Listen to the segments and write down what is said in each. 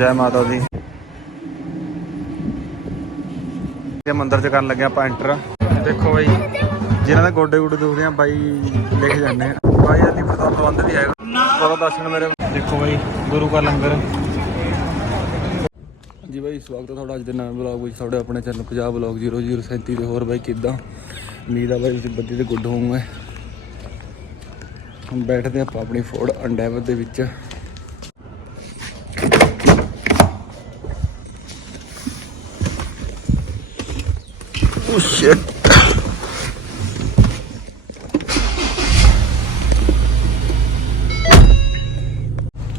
ਜੈ ਮਾਤਾ ਦੀ। ਇਹ ਮੰਦਿਰ ਚ ਕਰਨ ਲੱਗੇ ਆਪਾਂ ਐਂਟਰ ਦੇਖੋ ਬਾਈ, ਜਿਨ੍ਹਾਂ ਦੇ ਗੋਡੇ ਗੋਡੇ ਦੁਖਦੇ ਆ, ਬਾਈ ਲਿਖ ਜਾਂਦੇ ਆ। ਬਾਈ ਅਲੀ ਪ੍ਰਤਾਪ ਪ੍ਰਬੰਧ ਵੀ ਹੈਗਾ। ਬਹੁਤ ਦਰਸ਼ਨ ਮੇਰੇ ਦੇਖੋ ਬਾਈ, ਗੁਰੂ ਦਾ ਲੰਗਰ। ਜੀ ਬਾਈ, ਸਵਾਗਤ ਹੈ ਤੁਹਾਡਾ ਅੱਜ ਦੇ ਨਵੇਂ ਵਲੌਗ ਵਿੱਚ। ਤੁਹਾਡੇ ਆਪਣੇ ਚੈਨਲ ਪੰਜਾਬ ਵਲੌਗ 0037 ਤੇ ਹੋਰ ਬਾਈ ਕਿੱਦਾਂ? ਉਮੀਦ ਆ ਬਾਈ ਤੁਸੀਂ ਬੱਦੀ ਤੇ ਗੁੱਡ ਹੋਵੋਗੇ। ਹੁਣ ਬੈਠਦੇ ਆਪਾਂ ਆਪਣੀ ਫੋਰਡ ਅੰਡੈਵਰ ਦੇ ਵਿੱਚ। ਓ ਸ਼ਿਟ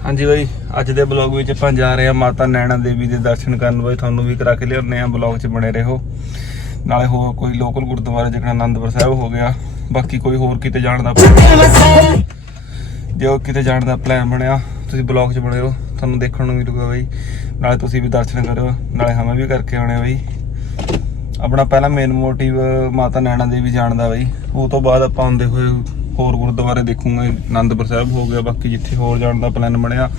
ਹਾਂਜੀ ਬਾਈ, ਅੱਜ ਦੇ ਬਲੌਗ ਵਿੱਚ ਆਪਾਂ ਜਾ ਰਹੇ ਹਾਂ ਮਾਤਾ ਨੈਣਾ ਦੇਵੀ ਦੇ ਦਰਸ਼ਨ ਕਰਨ ਬਾਈ, ਤੁਹਾਨੂੰ ਵੀ ਕਰਾ ਕੇ ਲਿਆਉਂਦੇ ਆ ਬਲੌਗ 'ਚ ਬਣੇ ਰਹੋ। ਨਾਲੇ ਹੋਰ ਕੋਈ ਲੋਕਲ ਗੁਰਦੁਆਰਾ ਜਿਕਣਾ ਆਨੰਦਪੁਰ ਸਾਹਿਬ ਹੋ ਗਿਆ, ਬਾਕੀ ਕੋਈ ਹੋਰ ਕਿਤੇ ਜਾਣ ਦਾ plan ਜੇ ਉਹ ਕਿਤੇ ਜਾਣ ਦਾ ਪਲਾਨ ਬਣਿਆ, ਤੁਸੀਂ ਬਲੌਗ 'ਚ ਬਣੇ ਰਹੋ, ਤੁਹਾਨੂੰ ਦੇਖਣ ਨੂੰ ਮਿਲੂਗਾ ਬਾਈ। ਨਾਲੇ ਤੁਸੀਂ ਵੀ ਦਰਸ਼ਨ ਕਰਿਓ, ਨਾਲੇ ਹਮੇ ਵੀ ਕਰਕੇ ਆਉਣੇ ਬਾਈ। ਆਪਣਾ ਪਹਿਲਾ ਮੇਨ ਮੋਟਿਵ ਮਾਤਾ ਨੈਣਾ ਦੇਵੀ ਜਾਣ ਦਾ ਬਾਈ। ਉਹ ਤੋਂ ਬਾਅਦ ਆਪਾਂ ਆਉਂਦੇ ਹੋਏ ਹੋਰ ਗੁਰਦੁਆਰੇ ਦੇਖੂਗੇ ਆਨੰਦਪੁਰ ਸਾਹਿਬ ਹੋ ਗਿਆ, ਬਾਕੀ ਜਿੱਥੇ ਹੋਰ ਜਾਣ ਦਾ ਪਲਾਨ ਬਣਿਆ,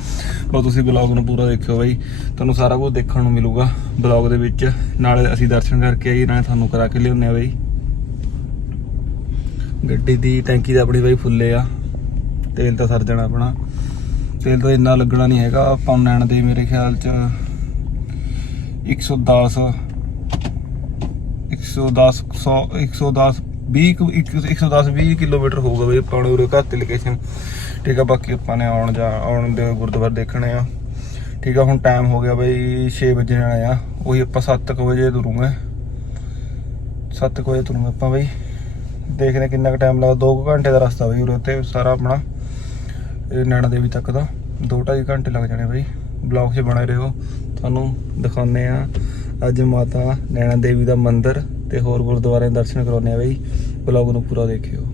ਉਹ ਤੁਸੀਂ ਬਲੌਗ ਨੂੰ ਪੂਰਾ ਦੇਖਿਓ ਬਾਈ। ਤੁਹਾਨੂੰ ਸਾਰਾ ਕੁਝ ਦੇਖਣ ਨੂੰ ਮਿਲੂਗਾ ਬਲੌਗ ਦੇ ਵਿੱਚ। ਨਾਲੇ ਅਸੀਂ ਦਰਸ਼ਨ ਕਰਕੇ ਆਈ ਨਾਲੇ ਤੁਹਾਨੂੰ ਕਰਾ ਕੇ ਲਿਆਉਂਦੇ ਆ ਬਾਈ। ਗੱਡੀ ਦੀ ਟੈਂਕੀ ਤਾਂ ਆਪਣੀ ਬਾਈ ਫੁੱਲੇ ਆ। ਤੇਲ ਤਾਂ ਸਰ ਜਾਣਾ ਆਪਣਾ। ਤੇਲ ਤਾਂ ਇੰਨਾ ਲੱਗਣਾ ਨਹੀਂ ਹੈਗਾ। ਆਪਾਂ ਨੂੰ ਨੈਣ ਦੇ ਮੇਰੇ ਖਿਆਲ ਚ 110 110 100 110 20 ਕੁ- ਇੱਕ- 110 20 ਕਿਲੋਮੀਟਰ ਹੋਊਗਾ ਬਈ ਆਪਾਂ ਨੂੰ ਉਰੇ ਘਰ ਤੇ ਲੋਕੇਸ਼ਨ ਠੀਕ ਆ, ਬਾਕੀ ਆਪਾਂ ਨੇ ਆਉਣ ਜਾ, ਆਉਣ ਦੇ ਗੁਰਦੁਆਰੇ ਦੇਖਣੇ ਆ। ਠੀਕ ਆ, ਹੁਣ ਟਾਈਮ ਹੋ ਗਿਆ ਬਈ 6 ਵਜੇ ਵਾਲਾ ਆ। ਉਹੀ ਆਪਾਂ 7 ਵਜੇ ਤੁਰੂਗੇ। 7 ਵਜੇ ਤੁਰੂਗੇ ਆਪਾਂ ਬਈ। ਦੇਖਦੇ ਹਾਂ ਕਿੰਨਾ ਕੁ ਟਾਈਮ ਲੱਗਦਾ। 2 ਘੰਟੇ ਦਾ ਰਸਤਾ ਬਈ ਉਰੇ ਤੇ ਸਾਰਾ ਆਪਣਾ। ਨੈਣਾ ਦੇਵੀ ਤੱਕ ਦਾ। 2.5 ਘੰਟੇ ਲੱਗ ਜਾਣੇ ਬਈ। ਬਲੌਗ 'ਚ ਬਣੇ ਰਹੋ। ਤੁਹਾਨੂੰ ਦਿਖਾਉਂਦੇ ਆ। ਅੱਜ ਮਾਤਾ ਨੈਣਾ ਦੇਵੀ ਦਾ ਮੰਦਿਰ ਤੇ ਹੋਰ ਗੁਰਦੁਆਰੇ ਦੇ ਦਰਸ਼ਨ ਕਰਾਉਂਦੇ ਆ ਬਈ। ਬਲੌਗ ਨੂੰ ਪੂਰਾ ਦੇਖਿਓ।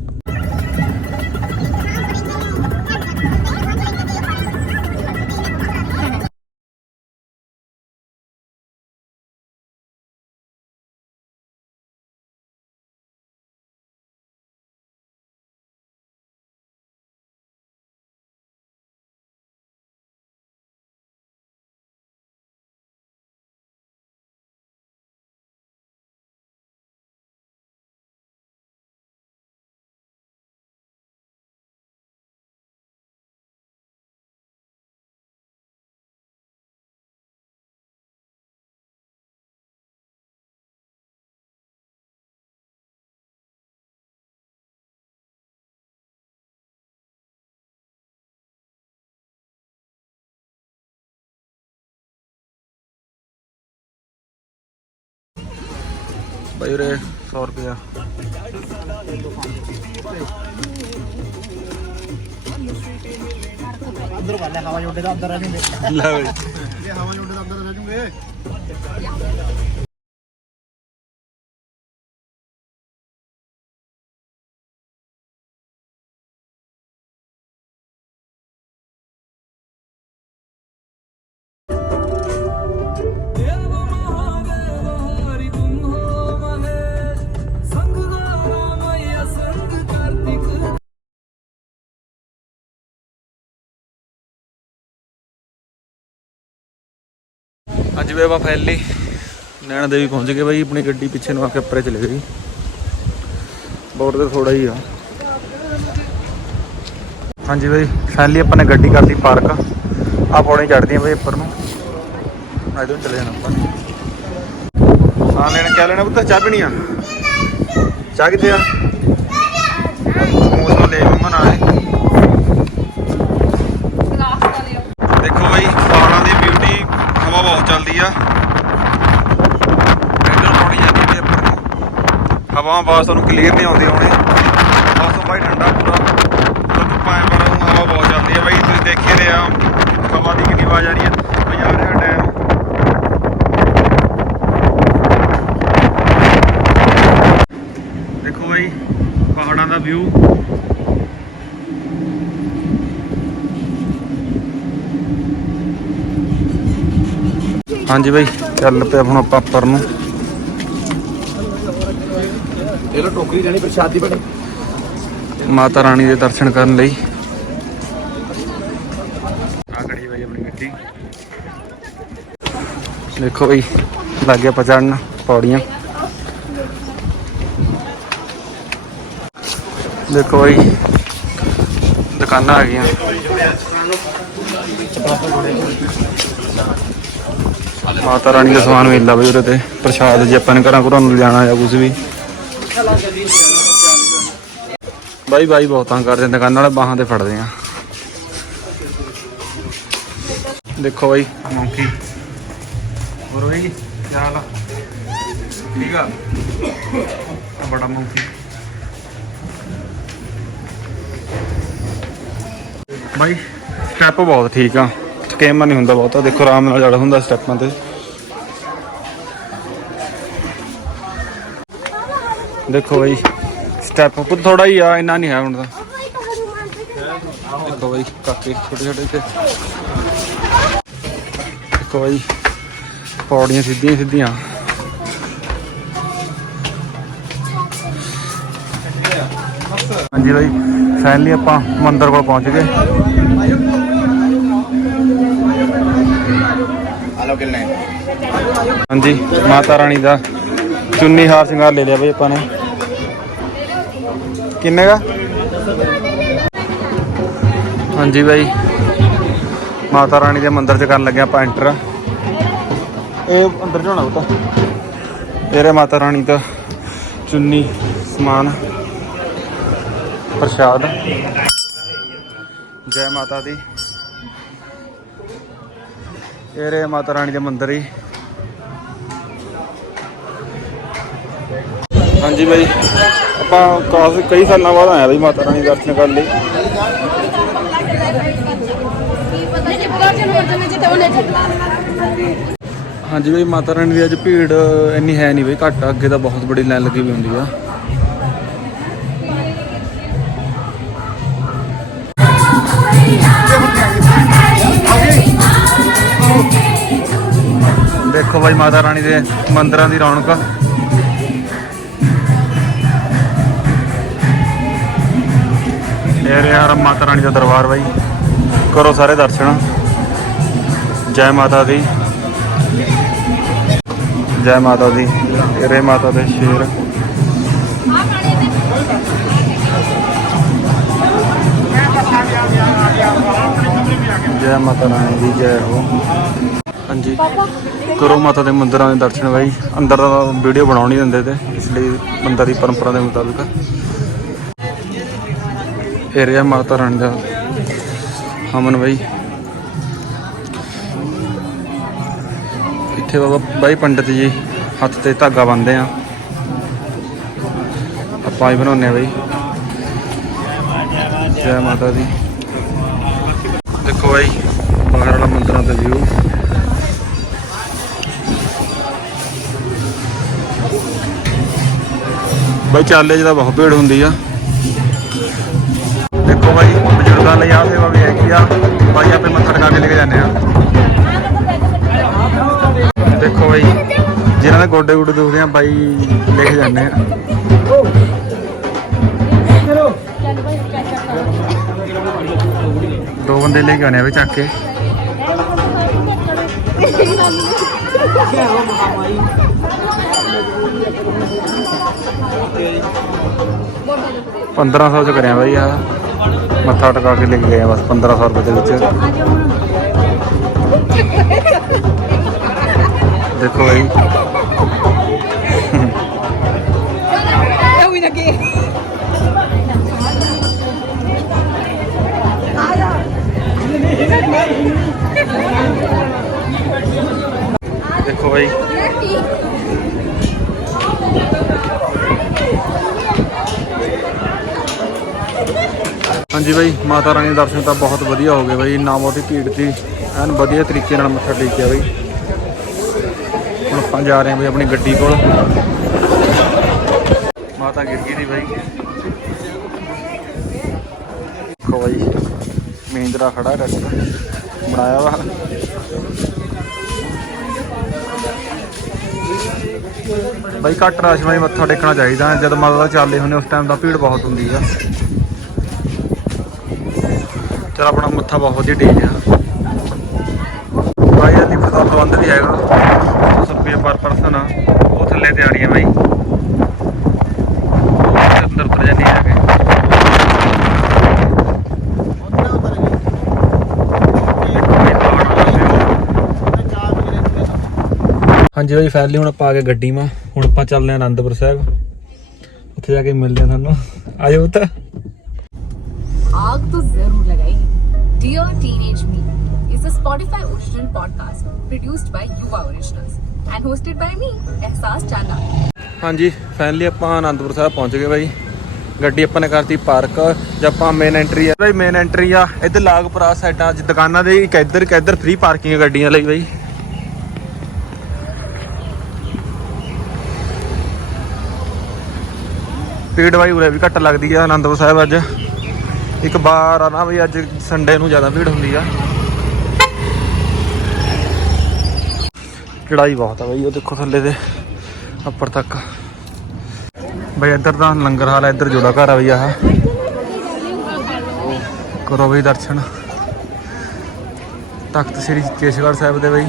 ਬਈ ਉਰੇ 100 ਰੁਪਿਆ ਅੰਦਰ ਵਾਲੇ ਹਵਾ ਜੋੜੇ ਦਾ ਅੰਦਰ ਰਹਿੰਦੇ ਲੈ ਬਈ। ਹਵਾ ਜੋੜੇ ਦਾ ਅੰਦਰ ਰਹਿ ਜੂਗੇ ਅੱਜ ਆਪਾਂ ਫੈਲੀ ਨੈਣਾ ਦੇਵੀ ਪਹੁੰਚ ਗਏ ਬਾਈ, ਆਪਣੀ ਗੱਡੀ ਪਿੱਛੇ ਨੂੰ ਆ ਕੇ ਉੱਪਰੇ ਚਲੇ ਗਈ ਬੋਰਡ ਤੇ ਥੋੜਾ ਹੀ ਆ। ਹਾਂਜੀ ਬਾਈ ਫੈਲੀ ਆਪਾਂ ਨੇ ਗੱਡੀ ਕਰਤੀ ਪਾਰਕ ਆ ਪੌੜੀ ਚੜਦੀਆਂ ਬਾਈ ਉੱਪਰ ਨੂੰ। ਅੱਜ ਤੋਂ ਚਲੇ ਜਾਣਾ ਆਪਾਂ। ਆ ਲੈਣਾ ਕਿਆ ਲੈਣਾ ਪੁੱਤ? ਚਾਹ ਪੀਣੀ ਆ? ਚਾਹ ਕਿੱਥੇ ਆ? ਮੂੰਹ ਲੈ ਮੰਮਾ ਨਾਲੇ ਦੇਖੋ ਬਾਈ ਪਹਾੜਾਂ ਦੀ ਬਿਊਟੀ ਹਵਾ ਬਹੁਤ ਚੱਲਦੀ ਆ ਇੱਧਰ ਪਾਣੀ ਜਾਂਦੀ ਵੀ ਉੱਪਰ ਨੂੰ ਹਵਾ ਬਾਸ ਤੁਹਾਨੂੰ ਕਲੀਅਰ ਨਹੀਂ ਆਉਂਦੀ ਆਉਣੇ ਮੌਸਮ ਬਾਈ ਠੰਡਾ ਪੂਰਾ। ਧੁੱਪ ਆਏ ਪਰ ਹਵਾ ਬਹੁਤ ਚੱਲਦੀ ਹੈ। ਬਾਈ ਤੁਸੀਂ ਦੇਖੇ ਰਹੇ ਆ, ਹਵਾ ਦੀ ਕਿੰਨੀ ਆਵਾਜ਼ ਆ ਰਹੀ ਹੈ। ਬਈ ਆ ਰਿਹਾ ਡੈਮ। ਦੇਖੋ ਬਾਈ, ਪਹਾੜਾਂ ਦਾ ਵਿਊ ਹਾਂਜੀ ਬਾਈ, ਚੱਲ ਪਿਆ ਹੁਣ ਆਪਾਂ ਉੱਪਰ ਨੂੰ। ਟੋਕਰੀ ਲੈਣੀ ਪ੍ਰਸ਼ਾਦ ਦੀ ਬਣੀ। ਮਾਤਾ ਰਾਣੀ ਦੇ ਦਰਸ਼ਨ ਕਰਨ ਲਈ। ਆ ਖੜੀ ਬਾਈ ਆਪਣੀ ਗੱਡੀ। ਦੇਖੋ ਬਈ ਲੱਗ ਗਿਆ ਪਚੜਨ ਪੌੜੀਆਂ। ਦੇਖੋ ਬਈ ਦੁਕਾਨਾਂ ਆ ਗਈਆਂ। ਮਾਤਾ ਰਾਣੀ ਦਾ ਸਮਾਨ ਮਿਲਦਾ ਬਈ ਉਰੇ ਤੇ। ਪ੍ਰਸ਼ਾਦ ਜੇ ਆਪਾਂ ਨੇ ਘਰਾਂ ਘਰਾਂ ਨੂੰ ਲਿਜਾਣਾ ਜਾਂ ਕੁਝ ਵੀ। ਬਾਈ ਬਾਈ ਬਹੁਤ ਤੰਗ ਕਰਦੇ ਨੇ, ਦੁਕਾਨਾਂ ਵਾਲੇ ਬਾਹਾਂ ਤੇ ਫੜਦੇ ਆ। ਦੇਖੋ ਬਾਈ, ਮੌਂਕੀ। ਹੋਰ ਬਾਈ, ਕੀ ਹਾਲ ਆ? ਠੀਕ ਆ? ਆਹ ਬੜਾ ਮੌਂਕੀ। ਬਾਈ ਸਟੈਪ ਬਹੁਤ ਠੀਕ ਆ। ਥਕੇਮਾ ਨਹੀਂ ਹੁੰਦਾ ਬਹੁਤਾ, ਦੇਖੋ ਆਰਾਮ ਨਾਲ ਜੜ ਹੁੰਦਾ ਸਟੈਪਾਂ ਤੇ। ਦੇਖੋ ਬਾਈ ਸਟੈਪ ਕੁਝ ਥੋੜਾ ਹੀ ਆ, ਇੰਨਾ ਨਹੀਂ ਹੈ ਹੁਣ ਤਾਂ। ਦੇਖੋ ਬਾਈ, ਕਾਕੇ ਛੋਟੇ ਛੋਟੇ ਤੇ ਦੇਖੋ ਬਾਈ, ਪੌੜੀਆਂ ਸਿੱਧੀਆਂ ਸਿੱਧੀਆਂ। ਹਾਂਜੀ ਬਾਈ ਫਾਈਨਲੀ ਆਪਾਂ ਮੰਦਰ ਕੋਲ ਪਹੁੰਚ ਗਏ। ਹਾਂਜੀ, ਮਾਤਾ ਰਾਣੀ ਦਾ ਚੁੰਨੀ ਹਾਰ ਸ਼ਿੰਗਾਰ ਲੈ ਲਿਆ ਬਈ ਆਪਾਂ ਨੇ। ਕਿੰਨੇ ਦਾ? ਹਾਂਜੀ ਬਾਈ। ਮਾਤਾ ਰਾਣੀ ਦੇ ਮੰਦਿਰ 'ਚ ਕਰਨ ਲੱਗੇ ਆਪਾਂ ਐਂਟਰ ਇਹ ਅੰਦਰ ਜਾਣਾ ਬਤਾ ਤੇਰੇ ਮਾਤਾ ਰਾਣੀ ਦਾ ਚੁੰਨੀ ਸਮਾਨ ਪ੍ਰਸ਼ਾਦ। ਜੈ ਮਾਤਾ ਦੀ। ਇਹ ਰੇ ਮਾਤਾ ਰਾਣੀ ਦੇ ਮੰਦਿਰ ਹੀ। ਹਾਂਜੀ ਬਾਈ। ਆਪਾਂ ਕਾਫੀ ਕਈ ਸਾਲਾਂ ਬਾਅਦ ਆਇਆ ਬਾਈ ਮਾਤਾ ਰਾਣੀ ਦਰਸ਼ਨ ਕਰਨ ਲਈ। ਹਾਂਜੀ ਬਾਈ ਮਾਤਾ ਰਾਣੀ ਦੀ ਅੱਜ ਭੀੜ ਇੰਨੀ ਹੈ ਨਹੀਂ ਬਈ ਘੱਟ ਆ, ਅੱਗੇ ਤਾਂ ਬਹੁਤ ਬੜੀ ਲਾਈਨ ਲੱਗੀ ਵੀ ਹੁੰਦੀ ਆ। ਦੇਖੋ ਬਾਈ ਮਾਤਾ ਰਾਣੀ ਦੇ ਮੰਦਿਰਾਂ ਦੀ ਰੌਣਕ। ਇਹ ਰਿਹਾ ਮਾਤਾ ਰਾਣੀ ਦਾ ਦਰਬਾਰ ਬਾਈ। ਕਰੋ ਸਾਰੇ ਦਰਸ਼ਨ। ਜੈ ਮਾਤਾ ਦੀ। ਜੈ ਮਾਤਾ ਦੀ। ਰੇ ਮਾਤਾ ਦੇ ਸ਼ੇਰ। ਜੈ ਮਾਤਾ ਰਾਣੀ ਦੀ ਜੈ ਹੋ। ਹਾਂਜੀ। ਕਰੋ ਮਾਤਾ ਦੇ ਮੰਦਿਰਾਂ ਦੇ ਦਰਸ਼ਨ ਬਾਈ। ਅੰਦਰ ਦਾ ਵੀਡੀਓ ਬਣਾਉਣ ਨਹੀਂ ਦਿੰਦੇ ਤੇ, ਇਸ ਲਈ ਮੰਦਰ ਦੀ ਪਰੰਪਰਾ ਦੇ ਮੁਤਾਬਿਕ। ਇਹ ਰਿਹਾ ਮਾਤਾ ਰਾਣੀ ਦਾ ਹਮਨ ਬਾਈ। ਇੱਥੇ ਬਾਬਾ ਬਾਈ ਪੰਡਤ ਜੀ ਹੱਥ ਤੇ ਧਾਗਾ ਬੰਨਦੇ ਆ। ਆਪਾਂ ਹੀ ਬਣਾਉਂਦੇ ਆ ਬਾਈ। ਜੈ ਮਾਤਾ ਦੀ। ਦੇਖੋ ਬਾਈ, ਬਾਹਰ ਵਾਲਾ ਮੰਦਰਾਂ ਦਾ ਵਿਊ ਬਾਈ, ਚਾਲੇ 'ਚ ਤਾਂ ਬਹੁਤ ਭੀੜ ਹੁੰਦੀ ਆ। ਦੇਖੋ ਬਾਈ, ਬਜ਼ੁਰਗਾਂ ਲਈ ਆ ਸੇਵਾ ਵੀ ਹੈਗੀ ਆ। ਬਾਈ, ਆਪੇ ਮੱਥਾ ਟਿਕਾ ਕੇ ਲੈ ਕੇ ਜਾਂਦੇ ਆ। ਦੇਖੋ ਬਾਈ, ਜਿਨ੍ਹਾਂ ਦੇ ਗੋਡੇ ਗੁੱਡੇ ਦੁਖਦੇ ਆ, ਬਾਈ ਲੈ ਕੇ ਜਾਂਦੇ ਆ। ਦੋ ਬੰਦੇ ਲੈ ਕੇ ਆਣੇ ਆ ਵੀ ਚੱਕ ਕੇ। ਪੰਦਰਾਂ ਸੌ ਚ ਕਰਿਆ ਬਾਈ ਆ ਮੱਥਾ ਟਿਕਾ ਕੇ ਲੈ ਕੇ ਗਏ ਆ ਬਸ 1500 ਰੁਪਏ ਦੇ ਵਿੱਚ ਦੇਖੋ ਬਾਈ ਦੇਖੋ ਬਾਈ ਹਾਂਜੀ ਬਾਈ, ਮਾਤਾ ਰਾਣੀ ਦੇ ਦਰਸ਼ਨ ਤਾਂ ਬਹੁਤ ਵਧੀਆ ਹੋ ਗਏ ਬਾਈ ਨਾ ਬਹੁਤੀ ਭੀੜ ਸੀ। ਐਨ ਵਧੀਆ ਤਰੀਕੇ ਨਾਲ ਮੱਥਾ ਟੇਕਿਆ ਬਾਈ। ਹੁਣ ਆਪਾਂ ਜਾ ਰਹੇ ਹਾਂ ਬਾਈ ਆਪਣੀ ਗੱਡੀ ਕੋਲ। ਮਾਤਾ ਗਿਰ ਗਈ ਦੀ ਬਾਈ। ਦੇਖੋ ਬਾਈ, ਮਹਿੰਦਰਾ ਖੜਾ ਰਸਤਾ ਬਣਾਇਆ ਵਾ। ਬਾਈ ਘੱਟ ਰਸ਼ ਬਾਈ, ਮੱਥਾ ਟੇਕਣਾ ਚਾਹੀਦਾ। ਜਦ ਮਾਤਾ ਦਾ ਚਾਲੇ ਹੁੰਦੇ ਉਸ ਟਾਈਮ ਦਾ ਭੀੜ ਬਹੁਤ ਹੁੰਦੀ ਆ। ਚਲ ਆਪਣਾ ਮੱਥਾ ਬਹੁਤ ਵਧੀਆ ਡੇਜ ਆ। ਬਾਈ ਇਹ ਲਿਫਟ ਦਾ ਪ੍ਰਬੰਧ ਵੀ ਹੈਗਾ। ਪਰ ਪਰਸਨ ਆ। ਉਹ ਥੱਲੇ ਤਿਆਰੀ ਹੈ ਬਾਈ। ਅੰਦਰ ਉਤਰ ਜਾਂਦੀ ਆ ਕੇ। ਹਾਂਜੀ ਬਾਈ ਫਾਈਨਲੀ ਹੁਣ ਆਪਾਂ ਆ ਗਏ ਗੱਡੀ ਮਾ। ਹੁਣ ਆਪਾਂ ਚੱਲਦੇ ਆਂ ਅਨੰਦਪੁਰ ਸਾਹਿਬ। ਉੱਥੇ ਜਾ ਕੇ ਮਿਲਦੇ ਆਂ ਤੁਹਾਨੂੰ। ਆਜੋ ਤਾਂ Spotify original podcast produced by Yuva Originals and hosted by me, Ehsas Chana. ਹਾਂਜੀ ਫਾਈਨਲੀ ਆਪਾਂ ਆਨੰਦਪੁਰ ਸਾਹਿਬ ਪਹੁੰਚ ਗਏ ਬਾਈ। ਗੱਡੀ ਆਪਾਂ ਨੇ ਕਰਤੀ ਪਾਰਕ ਜੇ ਆਪਾਂ ਮੇਨ ਐਂਟਰੀ ਆ। ਬਾਈ ਮੇਨ ਐਂਟਰੀ ਆ। ਇੱਧਰ ਲਾਗਪੁਰਾ ਸਾਈਡਾਂ 'ਚ ਦੁਕਾਨਾਂ ਦੇ ਇੱਕ ਇੱਧਰ ਇੱਕ ਇੱਧਰ ਫ੍ਰੀ ਪਾਰਕਿੰਗ ਹੈ ਗੱਡੀਆਂ ਲਈ ਬਾਈ। ਭੀੜ ਬਾਈ ਉਰੇ ਵੀ ਘੱਟ ਲੱਗਦੀ ਆ ਆਨੰਦਪੁਰ ਸਾਹਿਬ ਅੱਜ। ਇੱਕ ਬਾਰ ਆ ਨਾ ਬਈ ਅੱਜ ਸੰਡੇ ਨੂੰ ਜ਼ਿਆਦਾ ਭੀੜ ਹੁੰਦੀ ਆ। ਚੜਾਈ ਬਹੁਤ ਆ ਬਈ, ਉਹ ਦੇਖੋ ਥੱਲੇ ਤੇ, ਉੱਪਰ ਤੱਕ। ਬਈ ਇੱਧਰ ਤਾਂ ਲੰਗਰ ਹਾਲ ਹੈ ਇੱਧਰ ਜੋੜਾ ਘਰ ਆ ਬਈ ਆਹ। ਕਰੋ ਬਈ ਦਰਸ਼ਨ। ਤਖਤ ਸ੍ਰੀ ਕੇਸਗੜ੍ਹ ਸਾਹਿਬ ਦੇ ਬਈ।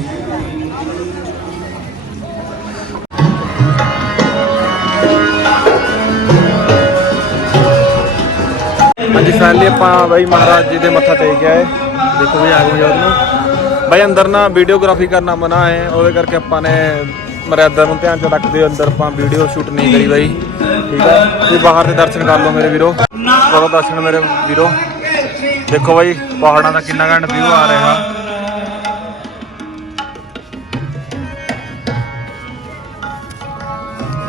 ਹਾਂਜੀ ਫਾਈਨਲੀ ਆਪਾਂ ਬਈ ਮਹਾਰਾਜ ਜੀ ਦੇ ਮੱਥਾ ਟੇਕ ਆਏ। ਦੇਖੋ ਵੀ ਆ ਗਏ ਜੋਰ ਨੂੰ ਬਾਈ ਅੰਦਰ ਨਾ ਵੀਡੀਓਗ੍ਰਾਫੀ ਕਰਨਾ ਮਨਾ ਹੈ, ਉਹਦੇ ਕਰਕੇ ਆਪਾਂ ਨੇ ਮਰਿਆਦਾ ਨੂੰ ਧਿਆਨ ਚ ਰੱਖਦੇ ਹੋਏ ਅੰਦਰ ਆਪਾਂ ਵੀਡੀਓ ਸ਼ੂਟ ਨਹੀਂ ਕਰੀ ਬਾਈ। ਠੀਕ ਹੈ ਤੁਸੀਂ ਬਾਹਰ ਦੇ ਦਰਸ਼ਨ ਕਰ ਲਓ ਮੇਰੇ ਵੀਰੋ। ਬਹੁਤ ਦਰਸ਼ਨ ਮੇਰੇ ਵੀਰੋ। ਦੇਖੋ ਬਾਈ, ਪਹਾੜਾਂ ਦਾ ਕਿੰਨਾ ਘੈਂਟ ਵਿਊ ਆ ਰਿਹਾ।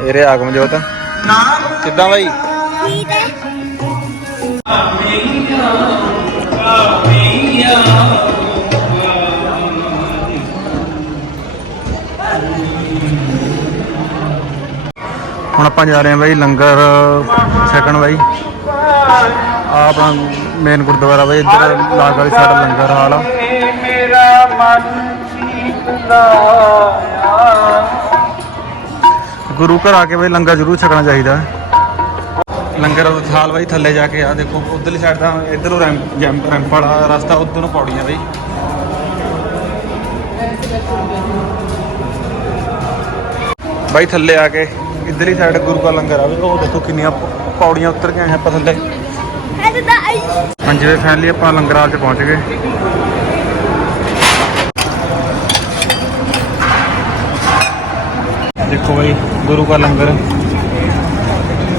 ਇਹ ਰੇ ਆਗਮ ਜੋਤ ਕਿੱਦਾਂ ਬਾਈ? ਹੁਣ ਆਪਾਂ ਜਾ ਰਹੇ ਹਾਂ ਬਾਈ ਲੰਗਰ ਛਕਣ ਬਾਈ। ਆ ਆਪਣਾ ਮੇਨ ਗੁਰਦੁਆਰਾ ਬਾਈ, ਇੱਧਰ ਲਾਗ ਵਾਲੀ ਸਾਈਡ ਲੰਗਰ ਹਾਲ ਆ। ਗੁਰੂ ਘਰ ਆ ਕੇ ਬਾਈ ਲੰਗਰ ਜ਼ਰੂਰ ਛਕਣਾ ਚਾਹੀਦਾ। ਲੰਗਰ ਹਾਲ ਬਾਈ ਥੱਲੇ ਜਾ ਕੇ ਆ ਦੇਖੋ, ਉਧਰਲੀ ਸਾਈਡ ਦਾ ਇੱਧਰੋਂ ਰੈਂਪ ਰੈਂਪ ਵਾਲਾ ਰਸਤਾ ਉਧਰ ਨੂੰ ਪੌੜੀਆਂ ਬਾਈ। ਬਾਈ ਥੱਲੇ ਆ ਕੇ ਇੱਧਰਲੀ ਸਾਈਡ ਗੁਰੂ ਕਾ ਲੰਗਰ ਆ ਵੀ ਉਹ ਦੇਖੋ ਕਿੰਨੀਆਂ ਪੌੜੀਆਂ ਉਤਰ ਕੇ ਆਏ ਆਪਾਂ ਥੱਲੇ। ਹਾਂਜੀ ਫਾਈਨਲੀ ਆਪਾਂ ਲੰਗਰ ਹਾਲ 'ਚ ਪਹੁੰਚ ਗਏ। ਦੇਖੋ ਬਾਈ, ਗੁਰੂ ਦਾ ਲੰਗਰ।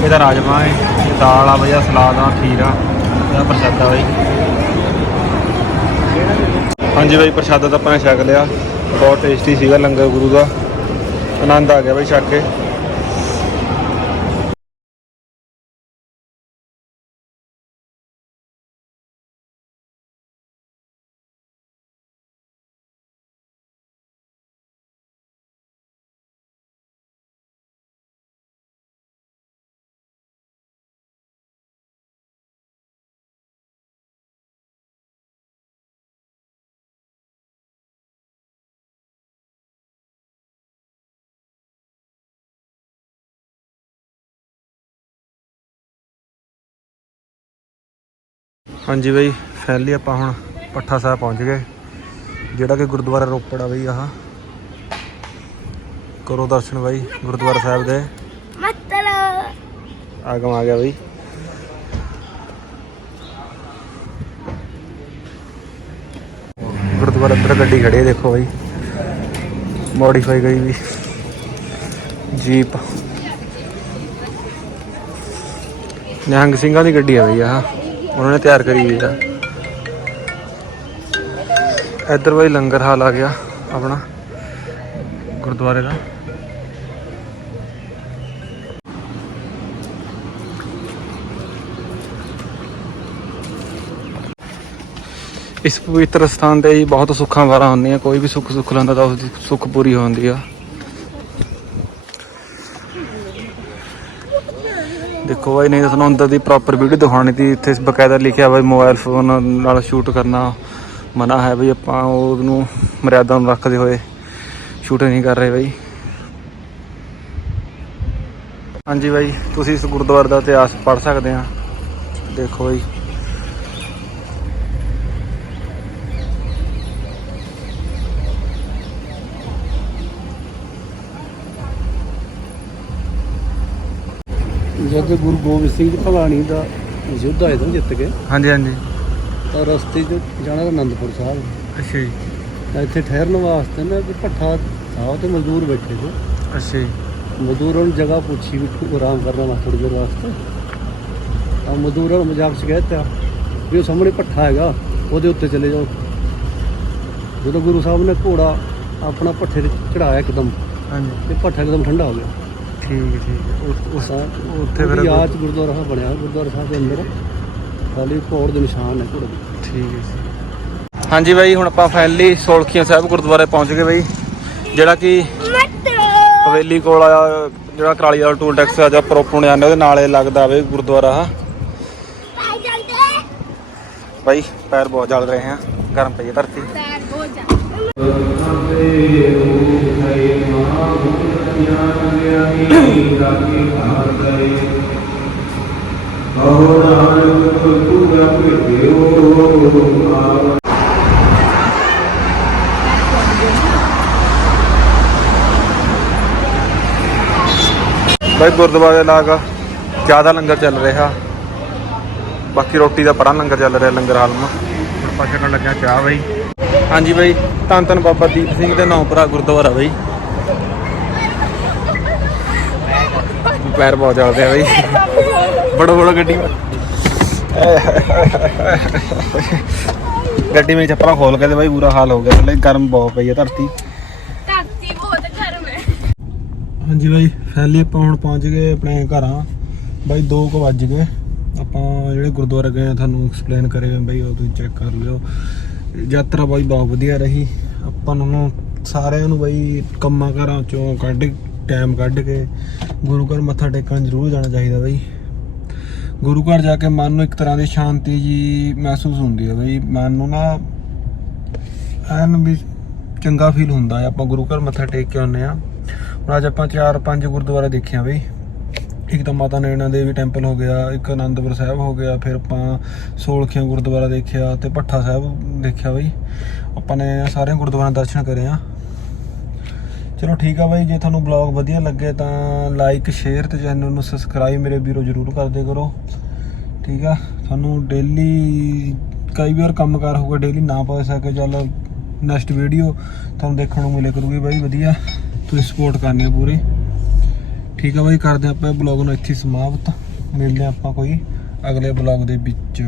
ਇਹਦਾ ਰਾਜਮਾ ਹੈ ਇਹ ਦਾਲ ਆ ਬਈਆ ਸਲਾਦ ਆ, ਖੀਰ ਆ, ਇਹਦਾ ਪ੍ਰਸ਼ਾਦਾ ਬਾਈ। ਹਾਂਜੀ ਬਾਈ, ਪ੍ਰਸ਼ਾਦਾ ਤਾਂ ਆਪਾਂ ਨੇ ਛਕ ਲਿਆ। ਬਹੁਤ ਟੇਸਟੀ ਸੀਗਾ ਲੰਗਰ ਗੁਰੂ ਦਾ। ਆਨੰਦ ਆ ਗਿਆ ਬਾਈ ਛਕ ਕੇ। ਹਾਂਜੀ ਬਾਈ ਫਾਈਨਲੀ ਆਪਾਂ ਹੁਣ ਪੱਠਾ ਸਾਹਿਬ ਪਹੁੰਚ ਗਏ। ਜਿਹੜਾ ਕਿ ਗੁਰਦੁਆਰਾ ਰੋਪੜ ਆ ਬਈ ਆਹ। ਕਰੋ ਦਰਸ਼ਨ ਬਾਈ ਗੁਰਦੁਆਰਾ ਸਾਹਿਬ ਦੇ। ਆਗਮ ਆ ਗਿਆ ਬਈ। ਗੁਰਦੁਆਰਾ ਅੰਦਰ ਗੱਡੀ ਖੜੀ ਹੈ ਦੇਖੋ ਬਾਈ। ਮੋਡੀਫਾਈ ਗਈ ਵੀ। ਜੀਪ ਨਿਹੰਗ ਸਿੰਘਾਂ ਦੀ ਗੱਡੀ ਆ ਬਈ ਆਹ। ਉਹਨਾਂ ਨੇ ਤਿਆਰ ਕਰੀ ਹੋਈ ਆ। ਇੱਧਰ ਬਾਈ ਲੰਗਰ ਹਾਲ ਆ ਗਿਆ ਆਪਣਾ, ਗੁਰਦੁਆਰੇ ਦਾ। ਇਸ ਪਵਿੱਤਰ ਸਥਾਨ ਤੇ ਜੀ ਬਹੁਤ ਸੁੱਖਾਂ ਵਾਰਾਂ ਹੁੰਦੀਆਂ, ਕੋਈ ਵੀ ਸੁੱਖ ਸੁੱਖ ਲੈਂਦਾ ਤਾਂ ਉਸਦੀ ਸੁੱਖ ਪੂਰੀ ਹੁੰਦੀ ਆ। ਦੇਖੋ ਬਾਈ, ਨਹੀਂ ਤਾਂ ਤੁਹਾਨੂੰ ਅੰਦਰ ਦੀ ਪ੍ਰੋਪਰ ਵੀਡੀਓ ਦਿਖਾਉਣੀ ਤੀ ਇੱਥੇ ਬਕਾਇਦਾ ਲਿਖਿਆ ਬਾਈ ਮੋਬਾਈਲ ਫੋਨ ਨਾਲ ਸ਼ੂਟ ਕਰਨਾ। ਮਨਾ ਹੈ ਬਈ ਆਪਾਂ ਉਹਨੂੰ ਮਰਿਆਦਾ ਨੂੰ ਰੱਖਦੇ ਹੋਏ ਸ਼ੂਟ ਨਹੀਂ ਕਰ ਰਹੇ ਬਾਈ। ਹਾਂਜੀ ਬਾਈ, ਤੁਸੀਂ ਇਸ ਗੁਰਦੁਆਰੇ ਦਾ ਇਤਿਹਾਸ ਪੜ੍ਹ ਸਕਦੇ ਆ। ਦੇਖੋ ਬਾਈ। ਜਦ ਗੁਰੂ ਗੋਬਿੰਦ ਸਿੰਘ ਜੀ ਭਗਾਣੀ ਦਾ ਯੁੱਧ ਹੋਇਆ ਤਾਂ ਜਿੱਤ ਕੇ। ਹਾਂਜੀ ਹਾਂਜੀ। ਤਾਂ ਰਸਤੇ 'ਚ ਜਾਣਾ ਤਾਂ ਅਨੰਦਪੁਰ ਸਾਹਿਬ। ਅੱਛਾ ਜੀ। ਤਾਂ ਇੱਥੇ ਠਹਿਰਨ ਵਾਸਤੇ ਨਾ ਕਿ ਭੱਠਾ ਥਾ ਤੇ ਮਜ਼ਦੂਰ ਬੈਠੇ ਸੀ। ਅੱਛਾ ਜੀ। ਮਜ਼ਦੂਰਾਂ ਨੂੰ ਜਗ੍ਹਾ ਪੁੱਛੀ ਵੀ ਤੂੰ ਆਰਾਮ ਕਰਨਾ ਵਾ ਥੋੜੀ ਦੇਰ ਵਾਸਤੇ। ਤਾਂ ਮਜ਼ਦੂਰਾਂ ਨੂੰ ਮਜ਼ਾਕ 'ਚ ਕਹਿਤਾ ਵੀ ਉਹ ਸਾਹਮਣੇ ਭੱਠਾ ਹੈਗਾ ਉਹਦੇ ਉੱਤੇ ਚਲੇ ਜਾਓ। ਜਦੋਂ ਗੁਰੂ ਸਾਹਿਬ ਨੇ ਘੋੜਾ ਆਪਣਾ ਭੱਠੇ ਤੇ ਚੜਾਇਆ ਇੱਕਦਮ ਹਾਂਜੀ। ਤੇ ਭੱਠਾ ਇੱਕਦਮ ਠੰਡਾ ਹੋ ਗਿਆ। ਠੀਕ ਠੀਕ। ਉਸ- ਉੱਥੇ ਫਿਰ ਯਾਦ ਗੁਰਦੁਆਰਾ ਸਾਹਿਬ ਬਣਿਆ ਗੁਰਦੁਆਰਾ ਸਾਹਿਬ ਦੇ ਅੰਦਰ। ਖਾਲੀ ਘੋੜ ਦੇ ਨਿਸ਼ਾਨ ਹੈ ਘੋੜੇ ਦੇ। ਠੀਕ ਹੈ ਜੀ। ਹਾਂਜੀ ਬਾਈ ਹੁਣ ਆਪਾਂ ਫਾਈਨਲੀ ਸੋਲਖੀਆਂ ਸਾਹਿਬ ਗੁਰਦੁਆਰੇ ਪਹੁੰਚ ਗਏ ਬਾਈ। ਜਿਹੜਾ ਕਿ ਹਵੇਲੀ ਕੋਲ ਆ ਜਿਹੜਾ ਕਰਾਲੀ ਵਾਲਾ ਟੂਲ ਟੈਕਸ ਆ ਜਾਂ ਪ੍ਰੋਪਰ ਨੂੰ ਜਾਂਦੇ ਉਹਦੇ ਨਾਲ ਇਹ ਲੱਗਦਾ ਵੇ ਗੁਰਦੁਆਰਾ। ਆ ਬਾਈ ਪੈਰ ਬਹੁਤ ਜਲ ਰਹੇ ਆ ਗਰਮ ਪਈ ਹੈ ਧਰਤੀ ਬਾਈ ਗੁਰਦੁਆਰੇ ਲਾਗ ਜ਼ਿਆਦਾ ਲੰਗਰ ਚੱਲ ਰਿਹਾ। ਬਾਕੀ ਰੋਟੀ ਦਾ ਪਰਾਂ ਲੰਗਰ ਚੱਲ ਰਿਹਾ ਲੰਗਰ ਹਾਲ ਮਾ। ਹੁਣ ਆਪਾਂ ਛਕਣ ਲੱਗਿਆ ਚਾਹ ਬਾਈ। ਹਾਂਜੀ ਬਾਈ ਧੰਨ ਧੰਨ ਬਾਬਾ ਦੀਪ ਸਿੰਘ ਦੇ ਨਾਮ ਭਰਾ ਗੁਰਦੁਆਰਾ ਬਾਈ। ਪੈਰ ਬਹੁਤ ਚੱਲਦੇ ਆ ਬਾਈ। ਬੜੋ ਬੜੋ ਗੱਡੀ। ਗੱਡੀ ਵਿੱਚ ਚੱਪਲਾਂ ਖੋਲ ਕੇ ਤੇ ਬਾਈ ਬੁਰਾ ਹਾਲ ਹੋ ਗਿਆ। ਥੱਲੇ ਗਰਮ ਬਹੁਤ ਪਈ ਆ ਧਰਤੀ। ਧਰਤੀ ਬਹੁਤ ਗਰਮ ਹੈ। ਹਾਂਜੀ ਬਾਈ ਫੈਲੀ ਆਪਾਂ ਹੁਣ ਪਹੁੰਚ ਗਏ ਆਪਣੇ ਘਰਾਂ। ਬਾਈ 2 ਕੁ ਵੱਜ ਗਏ। ਆਪਾਂ ਜਿਹੜੇ ਗੁਰਦੁਆਰੇ ਗਏ ਆ ਤੁਹਾਨੂੰ ਐਕਸਪਲੇਨ ਕਰੇ ਬਾਈ ਉਹ ਤੁਸੀਂ ਚੈੱਕ ਕਰ ਲਿਓ। ਯਾਤਰਾ ਬਾਈ ਬਹੁਤ ਵਧੀਆ ਰਹੀ। ਆਪਾਂ ਨੂੰ ਸਾਰਿਆਂ ਨੂੰ ਬਾਈ ਕੰਮਾਂ ਘਰਾਂ ਚੋਂ ਕੱਢ ਟਾਈਮ ਕੱਢ ਕੇ ਗੁਰੂ ਘਰ ਮੱਥਾ ਟੇਕਣ ਜ਼ਰੂਰ ਜਾਣਾ ਚਾਹੀਦਾ ਬਾਈ। ਗੁਰੂ ਘਰ ਜਾ ਕੇ ਮਨ ਨੂੰ ਇੱਕ ਤਰ੍ਹਾਂ ਦੀ ਸ਼ਾਂਤੀ ਜੀ ਮਹਿਸੂਸ ਹੁੰਦੀ ਹੈ ਬਈ। ਮਨ ਨੂੰ ਨਾ ਐਨ ਵੀ ਚੰਗਾ ਫੀਲ ਹੁੰਦਾ ਹੈ ਆਪਾਂ ਗੁਰੂ ਘਰ ਮੱਥਾ ਟੇਕ ਕੇ ਆਉਂਦੇ ਆ। ਹੁਣ ਅੱਜ ਆਪਾਂ ਚਾਰ ਪੰਜ ਗੁਰਦੁਆਰੇ ਦੇਖਿਆ ਬਈ। ਇੱਕ ਤਾਂ ਮਾਤਾ ਨੈਣਾ ਦੇਵੀ ਟੈਂਪਲ ਹੋ ਗਿਆ, ਇੱਕ ਆਨੰਦਪੁਰ ਸਾਹਿਬ ਹੋ ਗਿਆ, ਫਿਰ ਆਪਾਂ ਸੋਲਖੀਆਂ ਗੁਰਦੁਆਰਾ ਦੇਖਿਆ ਤੇ ਭੱਠਾ ਸਾਹਿਬ ਦੇਖਿਆ ਬਈ। ਆਪਾਂ ਨੇ ਸਾਰੇ ਗੁਰਦੁਆਰਿਆਂ ਦਰਸ਼ਨ ਕਰੇ ਆ। ਚਲੋ ਠੀਕ ਆ ਬਾਈ, ਜੇ ਤੁਹਾਨੂੰ ਬਲੌਗ ਵਧੀਆ ਲੱਗੇ ਤਾਂ ਲਾਈਕ ਸ਼ੇਅਰ ਤੇ ਚੈਨਲ ਨੂੰ ਸਬਸਕ੍ਰਾਈਬ ਮੇਰੇ ਵੀਰੋ ਜਰੂਰ ਕਰਦੇ ਕਰੋ। ਠੀਕ ਆ, ਤੁਹਾਨੂੰ ਡੇਲੀ ਕਈ ਵਾਰ ਕੰਮਕਾਰ ਹੋਊਗਾ ਡੇਲੀ ਨਾ ਪਾ ਸਕੇ। ਚੱਲ ਨੈਕਸਟ ਵੀਡੀਓ ਤੁਹਾਨੂੰ ਦੇਖਣ ਨੂੰ ਮਿਲੇ ਕਰੂਗੀ ਬਾਈ, ਵਧੀਆ। ਤੁਸੀਂ ਸਪੋਰਟ ਕਰਨੀ ਆ ਪੂਰੀ। ਠੀਕ ਆ ਬਾਈ, ਕਰਦੇ ਆਪਾਂ ਇਹ ਬਲੌਗ ਨੂੰ ਇੱਥੇ ਹੀ ਸਮਾਪਤ। ਮਿਲਦੇ ਆਪਾਂ ਕੋਈ ਅਗਲੇ ਬਲੌਗ ਦੇ ਵਿੱਚ।